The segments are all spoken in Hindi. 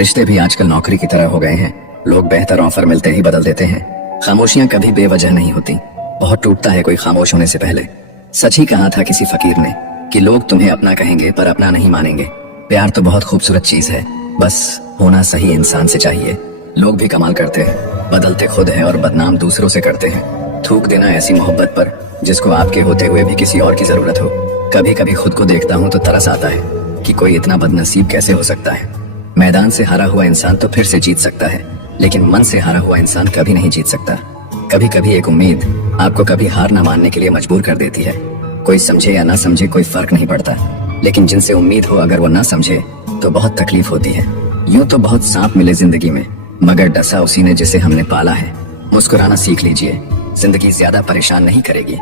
रिश्ते भी आजकल नौकरी की तरह हो गए हैं। लोग बेहतर ऑफर मिलते ही बदल देते हैं। खामोशियां कभी बेवजह नहीं होती। बहुत टूटता है कोई खामोश होने से पहले। सच ही कहा था किसी फकीर ने कि लोग तुम्हें अपना कहेंगे पर अपना नहीं मानेंगे। प्यार तो बहुत खूबसूरत चीज है, बस होना सही इंसान से चाहिए। लोग भी कमाल करते हैं, बदलते खुद हैं और बदनाम दूसरों से करते हैं। थूक देना ऐसी मोहब्बत पर जिसको आपके होते हुए भी किसी और की जरूरत हो। कभी कभी खुद को देखता हूँ तो तरस आता है कि कोई इतना बदनसीब कैसे हो सकता है। मैदान से हारा हुआ इंसान तो फिर से जीत सकता है, लेकिन मन से हारा हुआ इंसान कभी नहीं जीत सकता। कभी कभी एक उम्मीद आपको कभी हार न मानने के लिए मजबूर कर देती है। कोई समझे या ना समझे कोई फर्क नहीं पड़ता, लेकिन जिनसे उम्मीद हो अगर वो ना समझे तो बहुत तकलीफ होती है। यूं तो बहुत सांप मिले जिंदगी में, मगर डसा उसी ने जिसे हमने पाला है। मुस्कुराना सीख लीजिए, जिंदगी ज्यादा परेशान नहीं करेगी।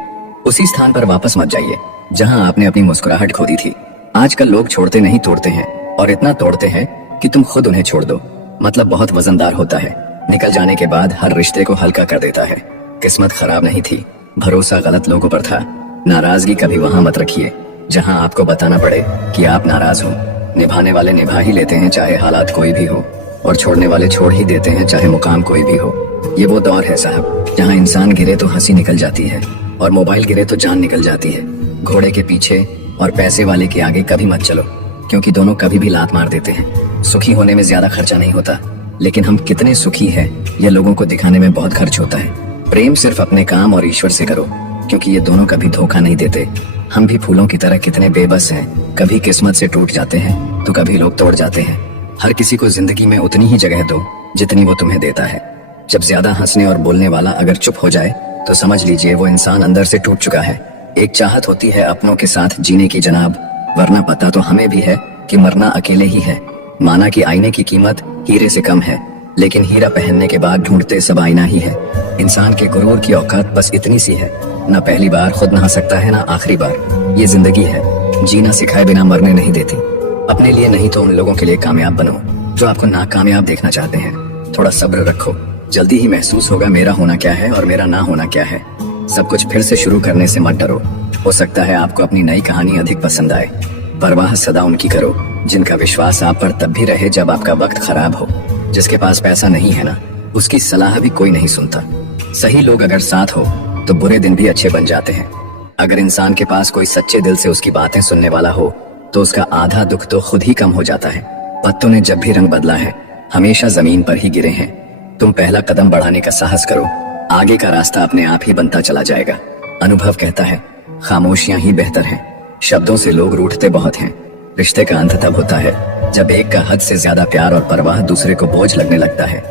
उसी स्थान पर वापस मत जाइए जहां आपने अपनी मुस्कुराहट खो दी थी। आजकल लोग छोड़ते नहीं तोड़ते हैं, और इतना तोड़ते हैं कि तुम खुद उन्हें छोड़ दो। मतलब बहुत वजनदार होता है, निकल जाने के बाद हर रिश्ते को हल्का कर देता है। किस्मत खराब नहीं थी, भरोसा गलत लोगों पर था। नाराजगी कभी वहां मत रखिए जहां आपको बताना पड़े कि आप नाराज हो। निभाने वाले निभा ही लेते हैं चाहे हालात कोई भी हो, और छोड़ने वाले छोड़ ही देते हैं चाहे मुकाम कोई भी हो। ये वो दौर है साहब जहाँ इंसान गिरे तो हंसी निकल जाती है और मोबाइल गिरे तो जान निकल जाती है। घोड़े के पीछे और पैसे वाले के आगे कभी मत चलो, क्योंकि दोनों कभी भी लात मार देते हैं। सुखी होने में ज्यादा खर्चा नहीं होता, लेकिन हम कितने सुखी हैं यह लोगों को दिखाने में बहुत खर्च होता है। प्रेम सिर्फ अपने काम और ईश्वर से करो, क्योंकि ये दोनों कभी धोखा नहीं देते। हम भी फूलों की तरह कितने बेबस हैं, कभी किस्मत से टूट जाते हैं तो कभी लोग तोड़ जाते हैं। हर किसी को जिंदगी में उतनी ही जगह दो जितनी वो तुम्हें देता है। जब ज्यादा हंसने और बोलने वाला अगर चुप हो जाए तो समझ लीजिए वो इंसान अंदर से टूट चुका है। एक चाहत होती है अपनों के साथ जीने की जनाब, वरना पता तो हमें भी है कि मरना अकेले ही है। माना कि आईने की कीमत हीरे से कम है, लेकिन हीरा पहनने के बाद ढूंढते सब आईना ही है। इंसान के गुरूर की औकात बस इतनी सी है, ना पहली बार खुद नहा सकता है ना आखिरी बार। ये जिंदगी है, जीना सिखाए बिना मरने नहीं देती। अपने लिए नहीं तो उन लोगों के लिए कामयाब बनो जो आपको नाकामयाब देखना चाहते हैं। थोड़ा सब्र रखो, जल्दी ही महसूस होगा मेरा होना क्या है और मेरा ना होना क्या है। सब कुछ फिर से शुरू करने से मत डरो। हो सकता है आपको अपनी नई कहानी अधिक पसंद आए। परवाह सदा उनकी करो जिनका विश्वास आप पर तब भी रहे जब आपका वक्त खराब हो। जिसके पास पैसा नहीं है ना, उसकी सलाह भी कोई नहीं सुनता। सही लोग अगर साथ हो तो बुरे दिन भी अच्छे बन जाते हैं। अगर इंसान के पास कोई सच्चे दिल से उसकी बातें सुनने वाला हो तो उसका आधा दुख तो खुद ही कम हो जाता है। पत्तों ने जब भी रंग बदला है हमेशा जमीन पर ही गिरे हैं। तुम पहला कदम बढ़ाने का साहस करो, आगे का रास्ता अपने आप ही बनता चला जाएगा। अनुभव कहता है खामोशियां ही बेहतर हैं। शब्दों से लोग रूठते बहुत हैं। रिश्ते का अंत तब होता है जब एक का हद से ज्यादा प्यार और परवाह दूसरे को बोझ लगने लगता है।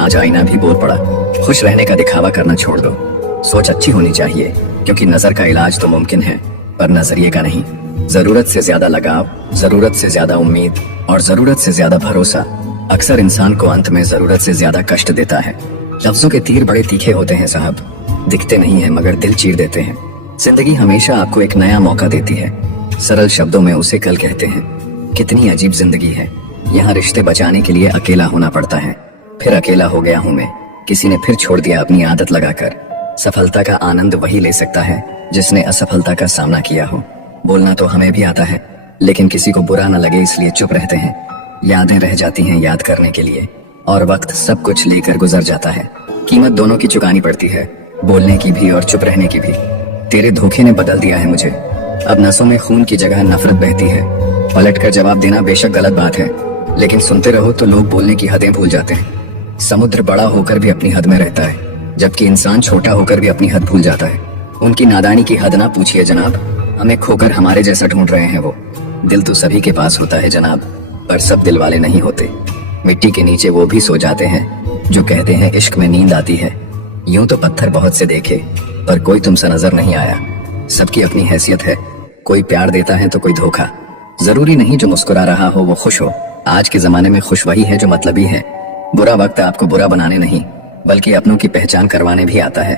आज आईना भी बोल पड़ा, खुश रहने का दिखावा करना छोड़ दो। सोच अच्छी होनी चाहिए, क्योंकि नजर का इलाज तो मुमकिन है पर नजरिए का नहीं। जरूरत से ज्यादा लगाव, जरूरत से ज्यादा उम्मीद और जरूरत से ज्यादा भरोसा अक्सर इंसान को अंत में जरूरत से ज्यादा कष्ट देता है। लफ्जों के तीर बड़े तीखे होते हैं साहब, दिखते नहीं है मगर दिल चीर देते हैं। जिंदगी हमेशा आपको एक नया मौका देती है। सरल शब्दों में उसे कल कहते हैं। कितनी अजीब जिंदगी है, यहाँ रिश्ते बचाने के लिए अकेला होना पड़ता है। फिर अकेला हो गया हूँ मैं, किसी ने फिर छोड़ दिया अपनी आदत लगाकर। सफलता का आनंद वही ले सकता है जिसने असफलता का सामना किया हो। बोलना तो हमें भी आता है, लेकिन किसी को बुरा न लगे इसलिए चुप रहते हैं। यादें रह जाती हैं याद करने के लिए, और वक्त सब कुछ लेकर गुजर जाता है। कीमत दोनों की चुकानी पड़ती है, बोलने की भी और चुप रहने की भी। तेरे धोखे ने बदल दिया है मुझे, अब नसों में खून की जगह नफरत बहती है। पलट कर जवाब देना बेशक गलत बात है, लेकिन सुनते रहो तो लोग बोलने की हदें भूल जाते हैं। समुद्र बड़ा होकर भी अपनी हद में रहता है, जबकि इंसान छोटा होकर भी अपनी हद भूल जाता है। उनकी नादानी की हद ना पूछिए जनाब, हमें खोकर हमारे जैसा ढूंढ रहे हैं वो। दिल तो सभी के पास होता है जनाब, पर सब दिल वाले नहीं होते। मिट्टी के नीचे वो भी सो जाते हैं जो कहते हैं इश्क में नींद आती है। यूं तो पत्थर बहुत से देखे, पर कोई तुमसे नजर नहीं आया। सबकी अपनी हैसियत है, कोई प्यार देता है तो कोई धोखा। जरूरी नहीं जो मुस्कुरा रहा हो वो खुश हो। आज के जमाने में खुश वही है जो मतलबी है। बुरा वक्त आपको बुरा बनाने नहीं, बल्कि अपनों की पहचान करवाने भी आता है।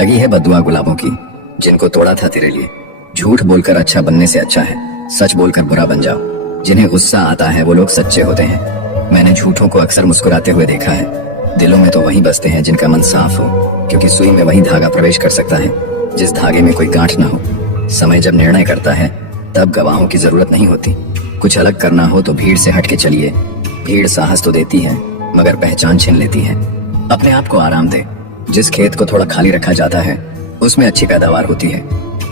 लगी है बदुआ गुलाबों की, जिनको तोड़ा था तेरे लिए। झूठ बोलकर अच्छा बनने से अच्छा है सच बोलकर बुरा बन जाओ। जिन्हें गुस्सा आता है वो लोग सच्चे होते हैं। मैंने झूठों को अक्सर मुस्कुराते हुए देखा है। दिलों में तो वही बसते हैं जिनका मन साफ हो, क्योंकि सुई में वही धागा प्रवेश कर सकता है जिस धागे में कोई गांठ ना हो। समय जब निर्णय करता है तब गवाहों की जरूरत नहीं होती। कुछ अलग करना हो तो भीड़ से हट के चलिए, भीड़ साहस तो देती है मगर पहचान छीन लेती है। अपने आप को आराम दे। जिस खेत को थोड़ा खाली रखा जाता है उसमें अच्छी पैदावार होती है।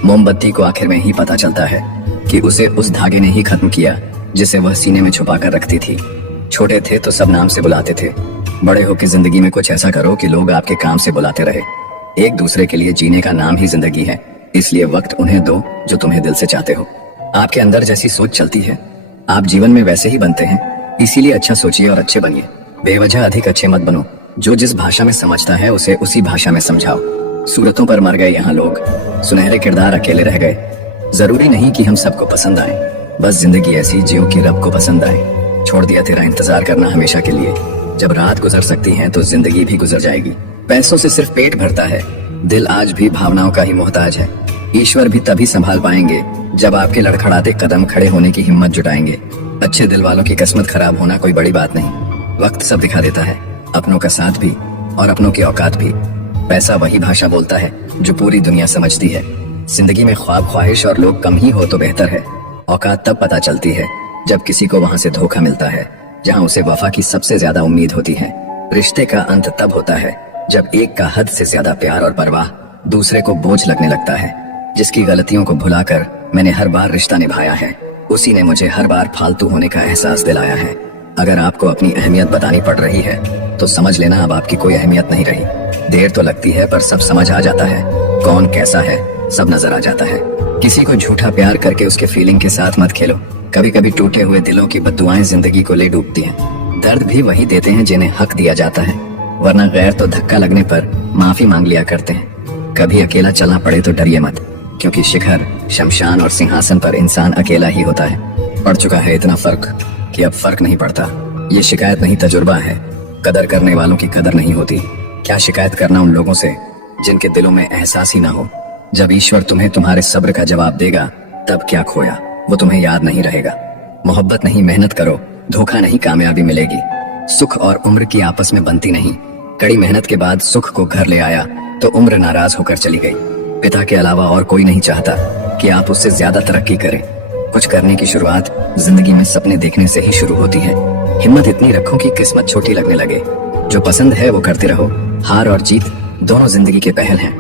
मोमबत्ती को आखिर में ही पता चलता है कि उसे उस धागे ने ही खत्म किया जिसे वह सीने में छुपा कर रखती थी। छोटे थे तो सब नाम से बुलाते थे। बड़े होकर जिंदगी में कुछ ऐसा करो कि लोग आपके काम से बुलाते रहे। एक दूसरे के लिए जीने का नाम ही जिंदगी है, इसलिए वक्त उन्हें दो जो तुम्हें दिल से चाहते हो। आपके अंदर जैसी सोच चलती है आप जीवन में वैसे ही बनते हैं, इसीलिए अच्छा सोचिए और अच्छे बनिए। बेवजह अधिक अच्छे मत बनो। जो जिस भाषा में समझता है उसे उसी भाषा में समझाओ। सूरतों पर मर गए यहाँ लोग, सुनहरे किरदार अकेले रह गए। जरूरी नहीं कि हम सबको पसंद आए, बस जिंदगी ऐसी जियो कि रब को पसंद आए। छोड़ दिया तेरा इंतजार करना हमेशा के लिए। जब रात गुजर सकती है तो जिंदगी भी गुजर जाएगी। पैसों से सिर्फ पेट भरता है, दिल आज भी भावनाओं का ही मोहताज है। ईश्वर भी तभी संभाल पाएंगे जब आपके लड़खड़ाते कदम खड़े होने की हिम्मत जुटाएंगे। अच्छे दिल वालों की किस्मत खराब होना कोई बड़ी बात नहीं। वक्त सब दिखा देता है, अपनों का साथ भी और अपनों की औकात भी। पैसा वही भाषा बोलता है जो पूरी दुनिया समझती है। जिंदगी में ख्वाब ख्वाहिश और लोग कम ही हो तो बेहतर है। औकात तब पता चलती है जब किसी को वहां से धोखा मिलता है जहां उसे वफा की सबसे ज्यादा उम्मीद होती है। रिश्ते का अंत तब होता है जब एक का हद से ज्यादा प्यार और परवाह दूसरे को बोझ लगने लगता है। जिसकी गलतियों को भुलाकर मैंने हर बार रिश्ता निभाया है, उसी ने मुझे हर बार फालतू होने का एहसास दिलाया है। अगर आपको अपनी अहमियत बतानी पड़ रही है तो समझ लेना अब आपकी कोई अहमियत नहीं रही। देर तो लगती है पर सब समझ आ जाता है। कौन कैसा है सब नजर आ जाता है। किसी को झूठा प्यार करके उसके फीलिंग के साथ मत खेलो। कभी कभी टूटे हुए दिलों की बद्दुआएं जिंदगी को ले डूबती हैं। दर्द भी वही देते हैं जिन्हें हक दिया जाता है, वरना गैर तो धक्का लगने पर माफी मांग लिया करते हैं। कभी अकेला चलना पड़े तो डरिए मत, क्योंकि शिखर, शमशान और सिंहासन पर इंसान अकेला ही होता है। पड़ चुका है इतना फर्क कि अब फर्क नहीं पड़ता। ये शिकायत नहीं तजुर्बा है। कदर करने वालों की कदर नहीं होती। क्या शिकायत करना उन लोगों से जिनके दिलों में एहसास ही ना हो। जब ईश्वर तुम्हें तुम्हारे सब्र का जवाब देगा तब क्या खोया वो तुम्हें याद नहीं रहेगा। मोहब्बत नहीं मेहनत करो, धोखा नहीं कामयाबी मिलेगी। सुख और उम्र की आपस में बनती नहीं। कड़ी मेहनत के बाद सुख को घर ले आया तो उम्र नाराज होकर चली गई। पिता के अलावा और कोई नहीं चाहता कि आप उससे ज्यादा तरक्की करें। कुछ करने की शुरुआत जिंदगी में सपने देखने से ही शुरू होती है। हिम्मत इतनी रखो कि किस्मत छोटी लगने लगे। जो पसंद है वो करते रहो। हार और जीत दोनों जिंदगी के पहल हैं।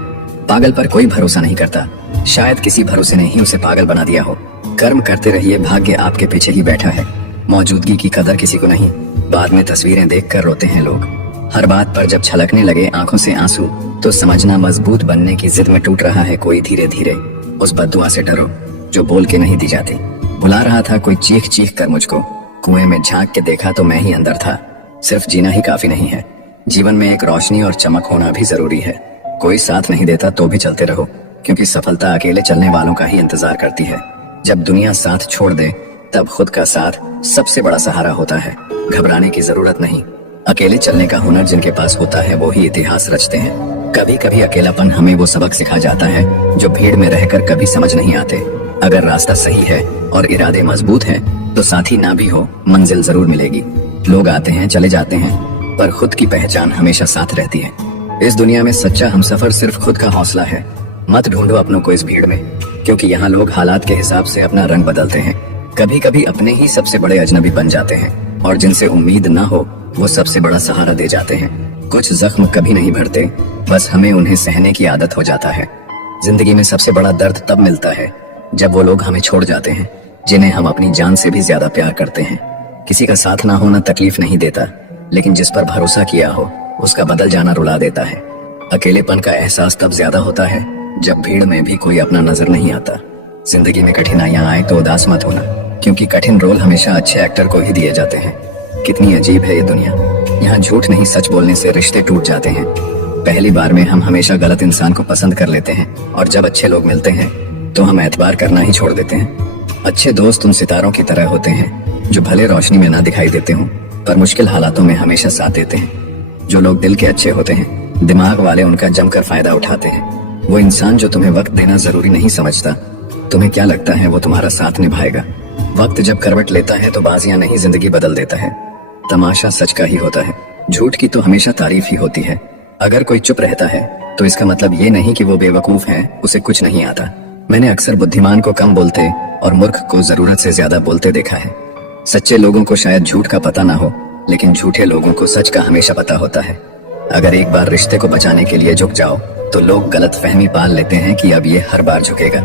पागल पर कोई भरोसा नहीं करता, शायद किसी भरोसे ने ही उसे पागल बना दिया हो। कर्म करते रहिए, भाग्य आपके पीछे ही बैठा है। मौजूदगी की कदर किसी को नहीं, बाद में तस्वीरें देखकर रोते हैं लोग। हर बात पर जब छलकने लगे आंखों से आंसू तो समझना मजबूत बनने की जिद में टूट रहा है कोई धीरे धीरे। उस बद्दुआ से डरो जो बोल के नहीं दी जाती। बुला रहा था कोई चीख चीख कर मुझको, कुएं में झांक के देखा तो मैं ही अंदर था। सिर्फ जीना ही काफी नहीं है, जीवन में एक रोशनी और चमक होना भी जरूरी है। कोई साथ नहीं देता तो भी चलते रहो, क्योंकि सफलता अकेले चलने वालों का ही इंतजार करती है। जब दुनिया साथ छोड़ दे तब खुद का साथ सबसे बड़ा सहारा होता है। घबराने की जरूरत नहीं। अकेले चलने का हुनर जिनके पास होता है वो ही इतिहास रचते हैं। कभी कभी अकेलापन हमें वो सबक सिखा जाता है जो भीड़ में रहकर कभी समझ नहीं आते। अगर रास्ता सही है और इरादे मजबूत हैं तो साथी ना भी हो मंजिल जरूर मिलेगी। लोग आते हैं चले जाते हैं पर खुद की पहचान हमेशा साथ रहती है। इस दुनिया में सच्चा हमसफर सिर्फ खुद का हौसला है। मत ढूंढो अपनों को इस भीड़ में, क्योंकि यहाँ लोग हालात के हिसाब से अपना रंग बदलते हैं। कभी कभी अपने ही सबसे बड़े अजनबी बन जाते हैं और जिनसे उम्मीद ना हो वो सबसे बड़ा सहारा दे जाते हैं। कुछ जख्म कभी नहीं भरते, बस हमें उन्हें सहने की आदत हो जाता है। जिंदगी में सबसे बड़ा दर्द तब मिलता है जब वो लोग हमें छोड़ जाते हैं जिन्हें हम अपनी जान से भी ज्यादा प्यार करते हैं। किसी का साथ ना होना तकलीफ नहीं देता, लेकिन जिस पर भरोसा किया हो उसका बदल जाना रुला देता है। अकेलेपन का एहसास तब ज्यादा होता है जब भीड़ में भी कोई अपना नजर नहीं आता। जिंदगी में कठिनाइयां आए तो उदास मत होना, क्योंकि कठिन रोल हमेशा अच्छे एक्टर को ही दिए जाते हैं। कितनी अजीब है ये दुनिया, यहाँ झूठ नहीं सच बोलने से रिश्ते टूट जाते हैं। पहली बार में हम हमेशा गलत इंसान को पसंद कर लेते हैं और जब अच्छे लोग मिलते हैं तो हम एतबार करना ही छोड़ देते हैं। अच्छे दोस्त उन सितारों की तरह होते हैं जो भले रोशनी में ना दिखाई देते हों पर मुश्किल हालातों में हमेशा साथ देते हैं। जो लोग दिल के अच्छे होते हैं, दिमाग वाले उनका जमकर फायदा उठाते हैं। वो इंसान जो तुम्हें वक्त देना जरूरी नहीं समझता, तुम्हें क्या लगता है वो तुम्हारा साथ निभाएगा। वक्त जब करवट लेता है तो बाजियां नहीं जिंदगी बदल देता है। तमाशा सच का ही होता है, झूठ की तो हमेशा तारीफ ही होती है। अगर कोई चुप रहता है तो इसका मतलब ये नहीं कि वो बेवकूफ है, उसे कुछ नहीं आता। मैंने अक्सर बुद्धिमान को कम बोलते और मूर्ख को जरूरत से ज्यादा बोलते देखा है। सच्चे लोगों को शायद झूठ का पता ना हो, लेकिन झूठे लोगों को सच का हमेशा पता होता है। अगर एक बार रिश्ते को बचाने के लिए झुक जाओ तो लोग गलत फहमी पाल लेते हैं कि अब ये हर बार झुकेगा।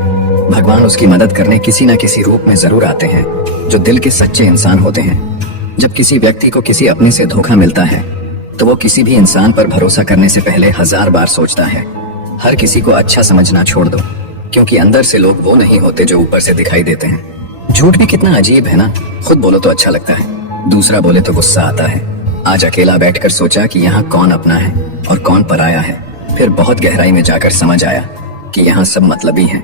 भगवान उसकी मदद करने किसी न किसी रूप में जरूर आते हैं, जो दिल के सच्चे इंसान होते हैं। जब किसी व्यक्ति को किसी अपने से धोखा मिलता है तो वो किसी भी इंसान पर भरोसा करने से पहले 1000 बार सोचता है। हर किसी को अच्छा समझना छोड़ दो, क्योंकि अंदर से लोग वो नहीं होते जो ऊपर से दिखाई देते हैं। झूठ भी कितना अजीब है ना, खुद बोलो तो अच्छा लगता है, दूसरा बोले तो गुस्सा आता है। आज अकेला बैठकर सोचा कि यहाँ कौन अपना है और कौन पराया है, फिर बहुत गहराई में जाकर समझ आया कि यहाँ सब मतलबी हैं।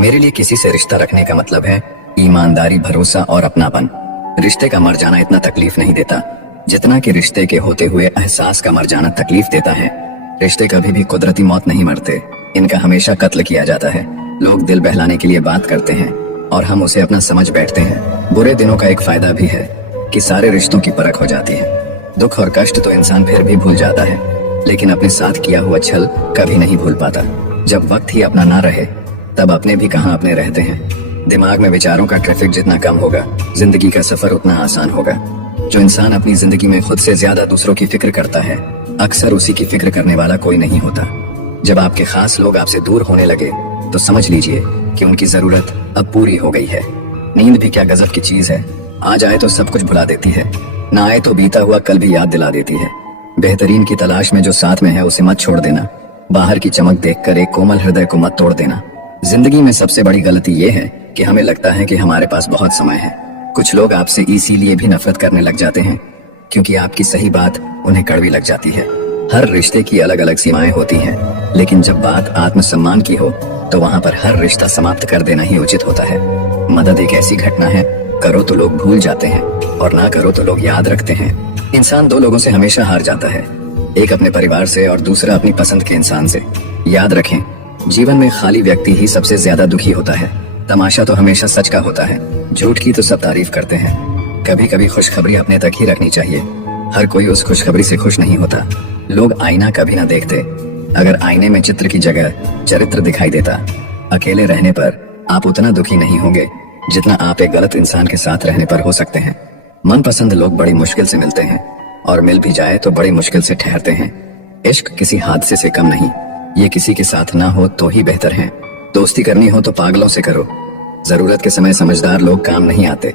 मेरे लिए किसी से रिश्ता रखने का मतलब है ईमानदारी, भरोसा और अपनापन। रिश्ते का मर जाना इतना तकलीफ नहीं देता जितना कि रिश्ते के होते हुए एहसास का मर जाना तकलीफ देता है। रिश्ते कभी भी कुदरती मौत नहीं मरते, इनका हमेशा कत्ल किया जाता है। लोग दिल बहलाने के लिए बात करते हैं और हम उसे अपना समझ बैठते हैं। बुरे दिनों का एक फायदा भी है कि सारे रिश्तों की परख हो जाती है। दुख और कष्ट तो इंसान फिर भी भूल जाता है, लेकिन अपने साथ किया हुआ छल कभी नहीं भूल पाता। जब वक्त ही अपना ना रहे तब अपने भी कहाँ अपने रहते हैं। दिमाग में विचारों का ट्रैफिक जितना कम होगा, जिंदगी का सफर उतना आसान होगा। जो इंसान अपनी जिंदगी में खुद से ज्यादा दूसरों की फिक्र करता है, अक्सर उसी की फिक्र करने वाला कोई नहीं होता। जब आपके खास लोग आपसे दूर होने लगे तो समझ लीजिए कि उनकी जरूरत अब पूरी हो गई है। नींद भी क्या गजब की चीज है, आ जाए तो सब कुछ भुला देती है, ना आए तो बीता हुआ कल भी याद दिला देती है। बेहतरीन की तलाश में जो साथ में है उसे मत छोड़ देना। बाहर की चमक देखकर एक कोमल हृदय को मत तोड़ देना। जिंदगी में सबसे बड़ी गलती ये है कि हमें लगता है कि हमारे पास बहुत समय है। कुछ लोग आपसे इसीलिए भी नफरत करने लग जाते हैं क्योंकि आपकी सही बात उन्हें कड़वी लग जाती है। हर रिश्ते की अलग अलग सीमाएं होती हैं, लेकिन जब बात आत्मसम्मान की हो तो वहाँ पर हर रिश्ता समाप्त कर देना ही उचित होता है। मदद एक ऐसी घटना है, करो तो लोग भूल जाते हैं और ना करो तो लोग याद रखते हैं। इंसान दो लोगों से हमेशा हार जाता है, एक अपने परिवार से और दूसरा अपनी पसंद के इंसान से। याद रखें, जीवन में खाली व्यक्ति ही सबसे ज्यादा दुखी होता है। तमाशा तो हमेशा सच का होता है, झूठ की तो सब तारीफ करते हैं। कभी कभी खुशखबरी अपने तक ही रखनी चाहिए, हर कोई उस खुशखबरी से खुश नहीं होता। लोग आईना कभी ना देखते, अगर आईने में चित्र की जगह चरित्र दिखाई देता। अकेले रहने पर आप उतना दुखी नहीं होंगे जितना आप एक गलत इंसान के साथ रहने पर हो सकते हैं। मनपसंद लोग बड़ी मुश्किल से मिलते हैं और मिल भी जाए तो बड़ी मुश्किल से ठहरते हैं। इश्क किसी हादसे से कम नहीं, ये किसी के साथ ना हो तो ही बेहतर है। दोस्ती करनी हो तो पागलों से करो, जरूरत के समय समझदार लोग काम नहीं आते।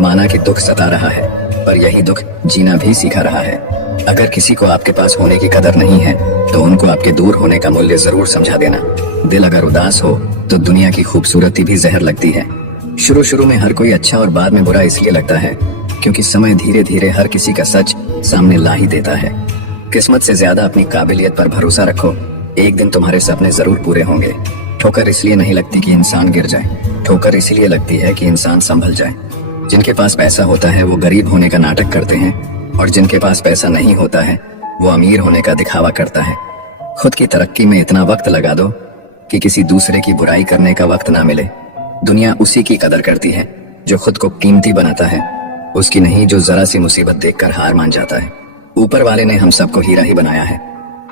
माना कि दुख सता रहा है, पर यही दुख जीना भी सिखा रहा है। अगर किसी को आपके पास होने की कदर नहीं है तो उनको आपके दूर होने का मूल्य जरूर समझा देना। दिल अगर उदास हो तो दुनिया की खूबसूरती भी जहर लगती है। शुरू शुरू में हर कोई अच्छा और बाद में बुरा इसलिए लगता है क्योंकि समय धीरे धीरे हर किसी का सच सामने ला ही देता है। किस्मत से ज्यादा अपनी काबिलियत पर भरोसा रखो, एक दिन तुम्हारे सपने जरूर पूरे होंगे। ठोकर इसलिए नहीं लगती कि इंसान गिर जाए, ठोकर इसलिए लगती है कि इंसान संभल जाए। जिनके पास पैसा होता है वो गरीब होने का नाटक करते हैं और जिनके पास पैसा नहीं होता है वो अमीर होने का दिखावा करता है। खुद की तरक्की में इतना वक्त लगा दो कि किसी दूसरे की बुराई करने का वक्त ना मिले। दुनिया उसी की कदर करती है जो खुद को कीमती बनाता है, उसकी नहीं जो जरा सी मुसीबत देखकर हार मान जाता है। ऊपर वाले ने हम सबको हीरा ही बनाया है,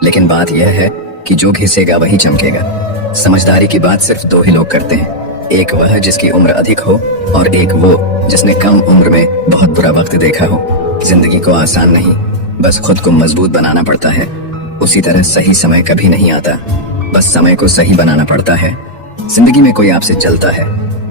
लेकिन बात यह है कि जो घिसेगा वही चमकेगा। समझदारी की बात सिर्फ दो ही लोग करते हैं, एक वह जिसकी उम्र अधिक हो और एक वो जिसने कम उम्र में बहुत बुरा वक्त देखा हो। जिंदगी को आसान नहीं, बस खुद को मजबूत बनाना पड़ता है। उसी तरह सही समय कभी नहीं आता, बस समय को सही बनाना पड़ता है। जिंदगी में कोई आपसे जलता है,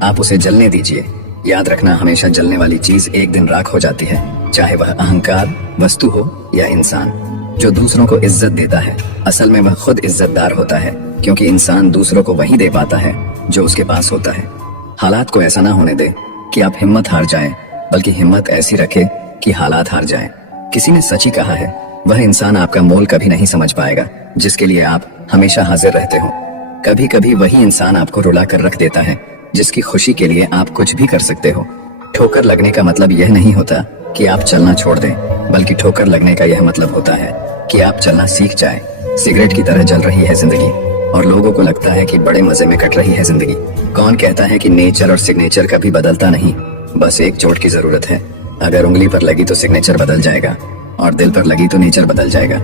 आप उसे जलने दीजिए। याद रखना, हमेशा जलने वाली चीज एक दिन राख हो जाती है, चाहे वह अहंकार, वस्तु हो या इंसान। जो दूसरों को इज्जत देता है असल में वह खुद इज्जतदार होता है, क्योंकि इंसान दूसरों को वही दे पाता है जो उसके पास होता है। हालात को ऐसा ना होने दे कि आप हिम्मत हार जाएं, बल्कि हिम्मत ऐसी रखे कि हालात हार जाएं। किसी ने सच ही कहा है, वह इंसान आपका मोल कभी नहीं समझ पाएगा जिसके लिए आप हमेशा हाजिर रहते हो। कभी कभी वही इंसान आपको रुला कर रख देता है जिसकी खुशी के लिए आप कुछ भी कर सकते हो। ठोकर लगने का मतलब यह नहीं होता कि आप चलना छोड़ दें, बल्कि ठोकर लगने का यह मतलब होता है कि आप चलना सीख जाएं। सिगरेट की तरह जल रही है जिंदगी और लोगों को लगता है कि बड़े मजे में कट रही है जिंदगी। कौन कहता है कि नेचर और सिग्नेचर कभी बदलता नहीं, बस एक चोट की जरूरत है। अगर उंगली पर लगी तो सिग्नेचर बदल जाएगा और दिल पर लगी तो नेचर बदल जाएगा।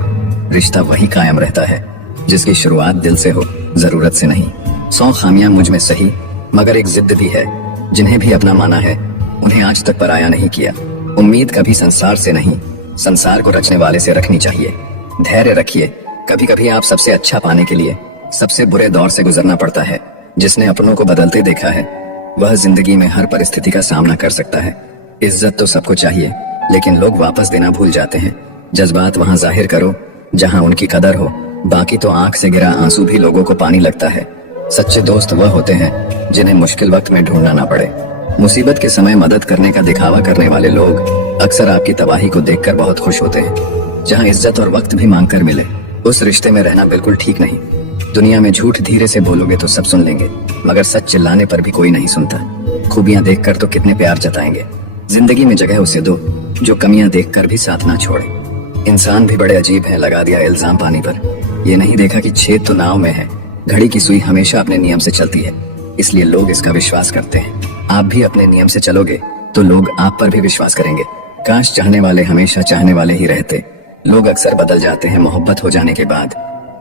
रिश्ता वही कायम रहता है जिसकी शुरुआत दिल से हो, जरूरत से नहीं। 100 खामियां मुझ में सही, मगर एक जिद भी है। जिन्हें भी अपना माना है उन्हें आज तक पराया नहीं किया। उम्मीद कभी संसार से नहीं, संसार को रचने वाले से रखनी चाहिए। धैर्य रखिए, कभी कभी आप सबसे अच्छा पाने के लिए सबसे बुरे दौर से गुजरना पड़ता है। जिसने अपनों को बदलते देखा है वह जिंदगी में हर परिस्थिति का सामना कर सकता है। इज्जत तो सबको चाहिए, लेकिन लोग वापस देना भूल जाते हैं। जज्बात वहां जाहिर करो जहां उनकी कदर हो, बाकी तो आंख से गिरा आंसू भी लोगों को पानी लगता है। सच्चे दोस्त वह होते हैं जिन्हें मुश्किल वक्त में ढूंढना ना पड़े। मुसीबत के समय मदद करने का दिखावा करने वाले लोग अक्सर आपकी तबाही को देखकर बहुत खुश होते हैं। जहां इज्जत और वक्त भी मांग कर मिले उस रिश्ते में रहना बिल्कुल ठीक नहीं। दुनिया में झूठ धीरे से बोलोगे तो सब सुन लेंगे, मगर सच चिल्लाने पर भी कोई नहीं सुनता। खूबियां देखकर तो कितने प्यार जताएंगे। जिंदगी में जगह उसे दो जो कमियां देखकर भी साथ ना छोड़े। इंसान भी बड़े अजीब है, लगा दिया इल्जाम पानी पर। ये नहीं देखा कि छेद तो नाव में है। घड़ी की सुई हमेशा अपने नियम से चलती है, इसलिए लोग इसका विश्वास करते हैं। आप भी अपने नियम से चलोगे तो लोग आप पर भी विश्वास करेंगे। काश चाहने वाले हमेशा चाहने वाले ही रहते। लोग अक्सर बदल जाते हैं मोहब्बत हो जाने के बाद।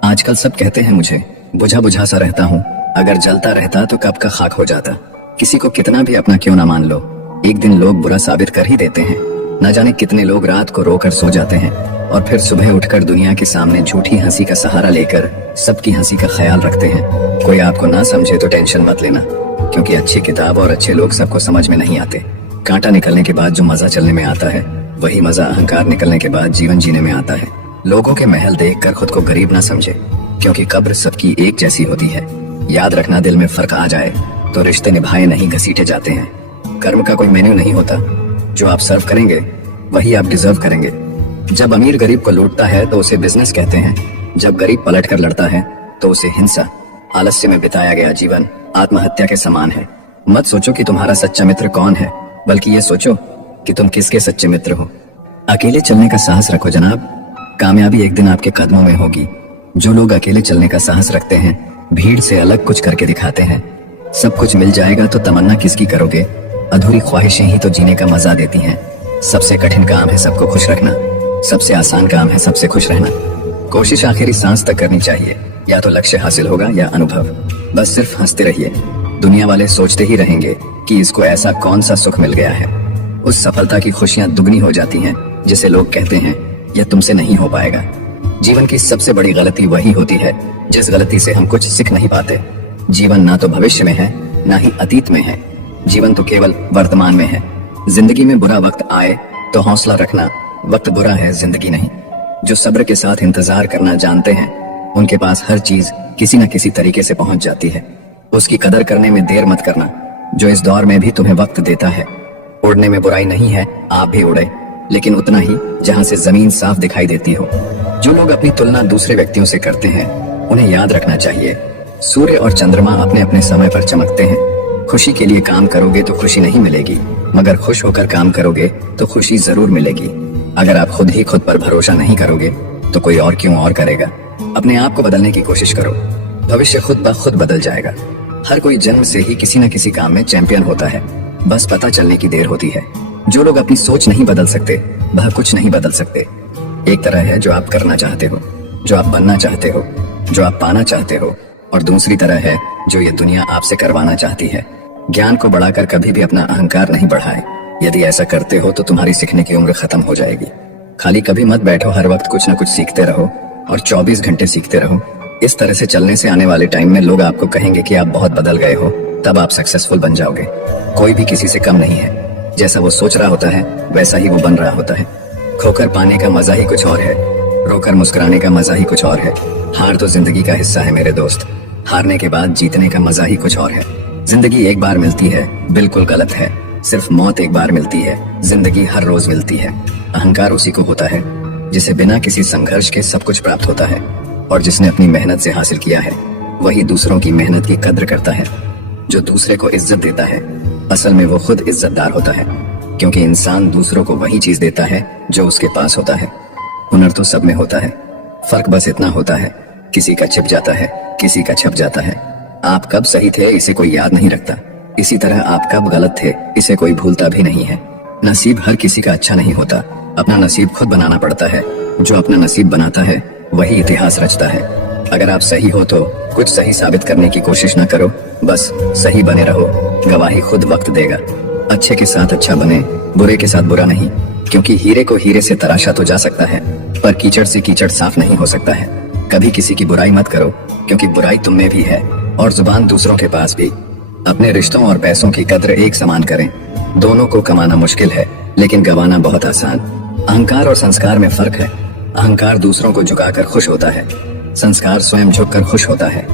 आजकल सब कहते हैं मुझे बुझा बुझा सा रहता हूँ, अगर जलता रहता तो कब का खाक हो जाता। किसी को कितना भी अपना क्यों ना मान लो, एक दिन लोग बुरा साबित कर ही देते हैं। न जाने कितने लोग रात को रोकर सो जाते हैं और फिर सुबह उठकर दुनिया के सामने झूठी हंसी का सहारा लेकर सबकी हंसी का ख्याल रखते हैं। कोई आपको ना समझे तो टेंशन मत लेना, क्योंकि अच्छी किताब और अच्छे लोग सबको समझ में नहीं आते। कांटा निकलने के बाद जो मजा चलने में आता है वही मजा अहंकार निकलने के बाद जीवन जीने में आता है। लोगों के महल देखकर खुद को गरीब ना समझे, क्योंकि कब्र सबकी एक जैसी होती है। याद रखना, दिल में फर्क आ जाए तो रिश्ते निभाए नहीं घसीटे जाते हैं। कर्म का कोई मेन्यू नहीं होता, जो आप सर्व करेंगे वही आप डिजर्व करेंगे। जब अमीर गरीब को लूटता है तो उसे बिजनेस कहते हैं, जब गरीब पलट कर लड़ता है तो उसे हिंसा। आलस्य में बिताया गया जीवन आत्महत्या के समान है। मत सोचो कि तुम्हारा सच्चा मित्र कौन है, बल्कि ये सोचो कि तुम किसके सच्चे मित्र हो। अकेले चलने का साहस रखो जनाब, कामयाबी एक दिन आपके कदमों में होगी। जो लोग अकेले चलने का साहस रखते हैं भीड़ से अलग कुछ करके दिखाते हैं। सब कुछ मिल जाएगा तो तमन्ना किसकी करोगे, अधूरी ख्वाहिशें ही तो जीने का मजा देती हैं। सबसे कठिन काम है सबको खुश रखना, सबसे आसान काम है सबसे खुश रहना। कोशिश आखिरी सांस तक करनी चाहिए, या तो लक्ष्य हासिल होगा या अनुभव। बस सिर्फ हंसते रहिए, दुनिया वाले सोचते ही रहेंगे कि इसको ऐसा कौन सा सुख मिल गया है। उस सफलता की खुशियां दुगनी हो जाती हैं जिसे लोग कहते हैं यह तुमसे नहीं हो पाएगा। जीवन की सबसे बड़ी गलती वही होती है जिस गलती से हम कुछ सीख नहीं पाते। जीवन ना तो भविष्य में है ना ही अतीत में है, जीवन तो केवल वर्तमान में है। जिंदगी में बुरा वक्त आए तो हौसला रखना, वक्त बुरा है जिंदगी नहीं। जो सब्र के साथ इंतजार करना जानते हैं उनके पास हर चीज किसी न किसी तरीके से पहुंच जाती है। उसकी कदर करने में देर मत करना, जो इस दौर में भी तुम्हें वक्त देता है। उड़ने में बुराई नहीं है, आप भी उड़े, लेकिन उतना ही जहां से जमीन साफ दिखाई देती हो। जो लोग अपनी तुलना दूसरे व्यक्तियों से करते हैं उन्हें याद रखना चाहिए सूर्य और चंद्रमा अपने अपने समय पर चमकते हैं। खुशी के लिए काम करोगे तो खुशी नहीं मिलेगी, मगर खुश होकर काम करोगे तो खुशी जरूर मिलेगी। अगर आप खुद ही खुद पर भरोसा नहीं करोगे तो कोई और क्यों और करेगा। अपने आप को बदलने की कोशिश करो, भविष्य खुद ब खुद बदल जाएगा। हर कोई जन्म से ही किसी न किसी काम में चैंपियन होता है, बस पता चलने की देर होती है। जो लोग अपनी सोच नहीं बदल सकते वह कुछ नहीं बदल सकते। एक तरह है जो आप करना चाहते हो, जो आप बनना चाहते हो, जो आप पाना चाहते हो, और दूसरी तरह है जो ये दुनिया आपसे करवाना चाहती है। ज्ञान को बढ़ाकर कभी भी अपना अहंकार नहीं बढ़ाए। यदि ऐसा करते हो तो तुम्हारी सीखने की उम्र खत्म हो जाएगी। खाली कभी मत बैठो, हर वक्त कुछ न कुछ सीखते रहो और 24 घंटे सीखते रहो। इस तरह से चलने से आने वाले टाइम में लोग आपको कहेंगे कि आप बहुत बदल गए हो, तब आप सक्सेसफुल बन जाओगे। कोई भी किसी से कम नहीं है, जैसा वो सोच रहा होता है वैसा ही वो बन रहा होता है। खोकर पाने का मजा ही कुछ और है, रोकर मुस्कुराने का मजा ही कुछ और है। हार तो जिंदगी का हिस्सा है मेरे दोस्त, हारने के बाद जीतने का मजा ही कुछ और है। जिंदगी एक बार मिलती है, बिल्कुल गलत है। सिर्फ मौत एक बार मिलती है, जिंदगी हर रोज मिलती है। अहंकार उसी को होता है जिसे बिना किसी संघर्ष के सब कुछ प्राप्त होता है, और जिसने अपनी मेहनत से हासिल किया है वही दूसरों की मेहनत की कद्र करता है। जो दूसरे को इज्जत देता है असल में वो खुद इज्जतदार होता है, क्योंकि इंसान दूसरों को वही चीज देता है जो उसके पास होता है। हुनर तो सब में होता है, फर्क बस इतना होता है किसी का छिप जाता है, किसी का छप जाता है। आप कब सही थे इसे कोई याद नहीं रखता, इसी तरह आप कब गलत थे इसे कोई भूलता भी नहीं है। नसीब हर किसी का अच्छा नहीं होता, अपना नसीब खुद बनाना पड़ता है। जो अपना नसीब बनाता है वही इतिहास रचता है। अगर आप सही हो तो कुछ सही साबित करने की कोशिश न करो, बस सही बने रहो, गवाही खुद वक्त देगा। अच्छे के साथ अच्छा बने, बुरे के साथ बुरा नहीं, क्योंकि हीरे को हीरे से तराशा तो जा सकता है, पर कीचड़ से कीचड़ साफ नहीं हो सकता है। कभी किसी की बुराई मत करो, क्योंकि बुराई तुम में भी है और जुबान दूसरों के पास भी। अपने रिश्तों और पैसों की कद्र एक समान करें। दोनों को कमाना मुश्किल है, लेकिन गंवाना बहुत आसान। अहंकार और संस्कार में फर्क है। अहंकार दूसरों को झुकाकर खुश होता है, संस्कार स्वयं झुककर खुश होता है।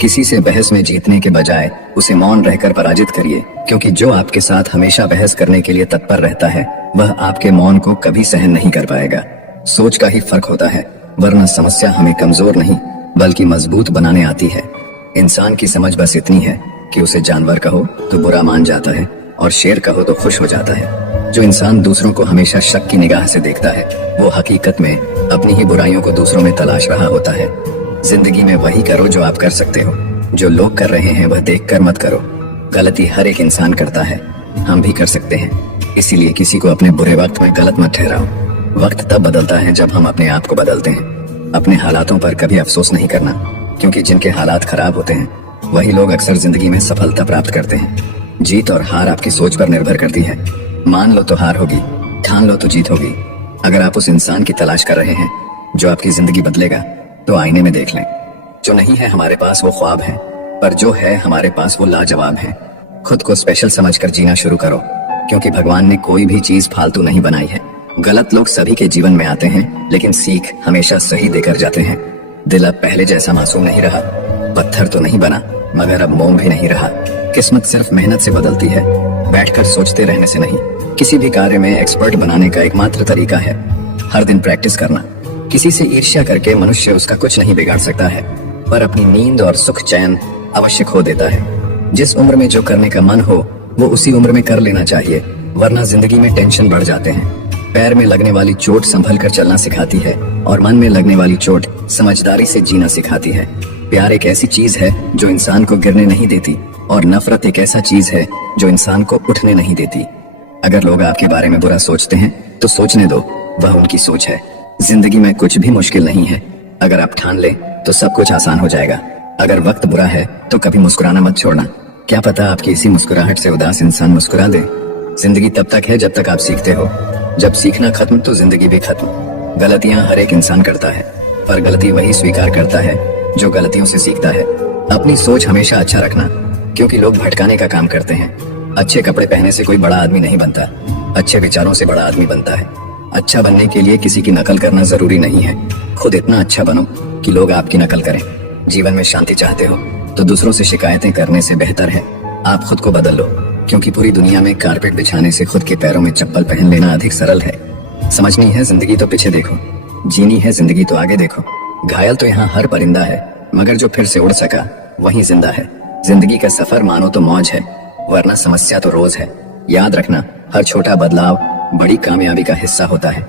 किसी से बहस में जीतने के बजाय उसे मौन रहकर पराजित करिए, क्योंकि जो आपके साथ हमेशा बहस करने के लिए तत्पर रहता है वह आपके मौन को कभी सहन नहीं कर पाएगा। सोच का ही फर्क होता है, वरना समस्या हमें कमजोर नहीं बल्कि मजबूत बनाने आती है। इंसान की समझ बस इतनी है कि उसे जानवर कहो तो बुरा मान जाता है और शेर कहो तो खुश हो जाता है। जो इंसान दूसरों को हमेशा शक की निगाह से देखता है वो हकीकत में अपनी ही बुराइयों को दूसरों में तलाश रहा होता है। जिंदगी में वही करो जो आप कर सकते हो, जो लोग कर रहे हैं वह देखकर मत करो। गलती हर एक इंसान करता है, हम भी कर सकते हैं, इसीलिए किसी को अपने बुरे वक्त में गलत मत ठहराओ। वक्त तब बदलता है जब हम अपने आप को बदलते हैं। अपने हालातों पर कभी अफसोस नहीं करना, क्योंकि जिनके हालात खराब होते हैं वही लोग अक्सर जिंदगी में सफलता प्राप्त करते हैं। जीत और हार आपकी सोच पर निर्भर करती है। मान लो तो हार होगी, ठान लो तो जीत होगी। अगर आप उस इंसान की तलाश कर रहे हैं जो आपकी जिंदगी बदलेगा, तो आईने में देख लें। जो नहीं है हमारे पास वो ख्वाब है, पर जो है हमारे पास वो लाजवाब है। खुद को स्पेशल समझकर जीना शुरू करो, क्योंकि भगवान ने कोई भी चीज फालतू नहीं बनाई है। गलत लोग सभी के जीवन में आते हैं, लेकिन सीख हमेशा सही देकर जाते हैं। दिल अब पहले जैसा मासूम नहीं रहा। पत्थर तो नहीं बना, मगर अब मोम भी नहीं रहा। किस्मत सिर्फ मेहनत से बदलती है, बैठकर सोचते रहने से नहीं। किसी भी कार्य में एक्सपर्ट बनाने का एकमात्र तरीका है हर दिन प्रैक्टिस करना। किसी से ईर्ष्या करके मनुष्य उसका कुछ नहीं बिगाड़ सकता है, पर अपनी नींद और सुख चैन अवश्य खो देता है। जिस उम्र में जो करने का मन हो वो उसी उम्र में कर लेना चाहिए, वरना जिंदगी में टेंशन बढ़ जाते हैं। पैर में लगने वाली चोट संभल कर चलना सिखाती है और मन में लगने वाली चोट समझदारी से जीना सिखाती है। प्यार एक ऐसी चीज है जो इंसान को गिरने नहीं देती, और नफरत एक ऐसा चीज है जो इंसान को उठने नहीं देती। अगर लोग आपके बारे में बुरा सोचते हैं तो सोचने दो, वह उनकी सोच है। जिंदगी में कुछ भी मुश्किल नहीं है, अगर आप ठान ले तो सब कुछ आसान हो जाएगा। अगर वक्त बुरा है तो कभी मुस्कुराना मत छोड़ना, क्या पता आपकी इसी मुस्कुराहट से उदास इंसान मुस्कुरा दे। जिंदगी तब तक है जब तक आप सीखते हो, जब सीखना खत्म तो जिंदगी भी खत्म। गलतियां हर एक इंसान करता है, पर गलती वही स्वीकार करता है जो गलतियों से सीखता है। अपनी सोच हमेशा अच्छा रखना, क्योंकि लोग भटकाने का काम करते हैं। अच्छे कपड़े पहनने से कोई बड़ा आदमी नहीं बनता, अच्छे विचारों से बड़ा आदमी बनता है। अच्छा बनने के लिए किसी की नकल करना जरूरी नहीं है, खुद इतना अच्छा बनो कि लोग आपकी नकल करें। जीवन में शांति चाहते हो तो दूसरों से शिकायतें करने से बेहतर है आप खुद को बदल लो, क्योंकि पूरी दुनिया में कारपेट बिछाने से खुद के पैरों में चप्पल पहन लेना अधिक सरल है। समझनी है जिंदगी तो पीछे देखो, जीनी है जिंदगी तो आगे देखो। घायल तो यहाँ हर परिंदा है, मगर जो फिर से उड़ सका वही जिंदा है। जिंदगी का सफर मानो तो मौज है, वरना समस्या तो रोज है। याद रखना, हर छोटा बदलाव बड़ी कामयाबी का हिस्सा होता है।